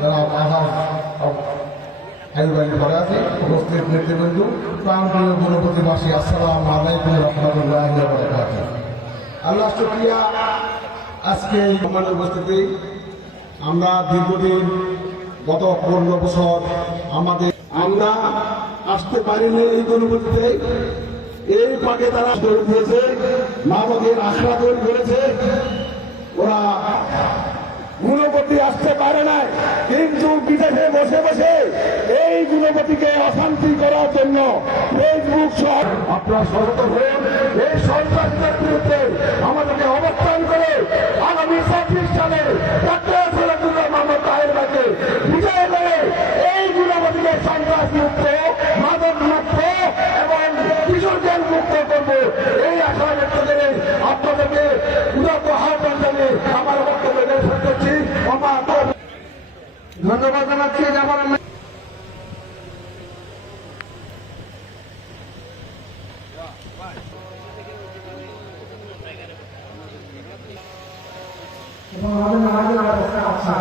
যারা আহাজ আইবাই ঘরে আছে উপস্থিত নেতৃবৃন্দ, প্রাণপ্রিয় গুণপতিবাসী আসসালাম আলাইকুম রহমতুল্লাহ আল্লাহ শুক্রিয়া আজকে এই উপস্থিতি, আমরা দীর্ঘদিন, গত পনেরো বছর আমাদের, আমরা আসতে পারিনি এই গণপতিতে এই পাকে তারা তৈরি করেছে মানবের আখড়া তৈরি করেছে। ওরা আসতে পারে না কিন্তু বিদেশে বসে বসে এই গুণপতিকে অশান্তি করার জন্য ফেসবুক সহ আপনার সচেতন হয়ে এই সরকারের বিরুদ্ধে আমাদেরকে অবস্থান করে আগামী ছাব্বিশ সালে ডাক্তার মোহাম্মদ তাহের কাছে বিজয় করে এই গুণপতিকে সন্ত্রাস মুক্ত ধন্যবাদ জানাচ্ছি যেমন আমাদের নামাজের অবস্থা আচ্ছা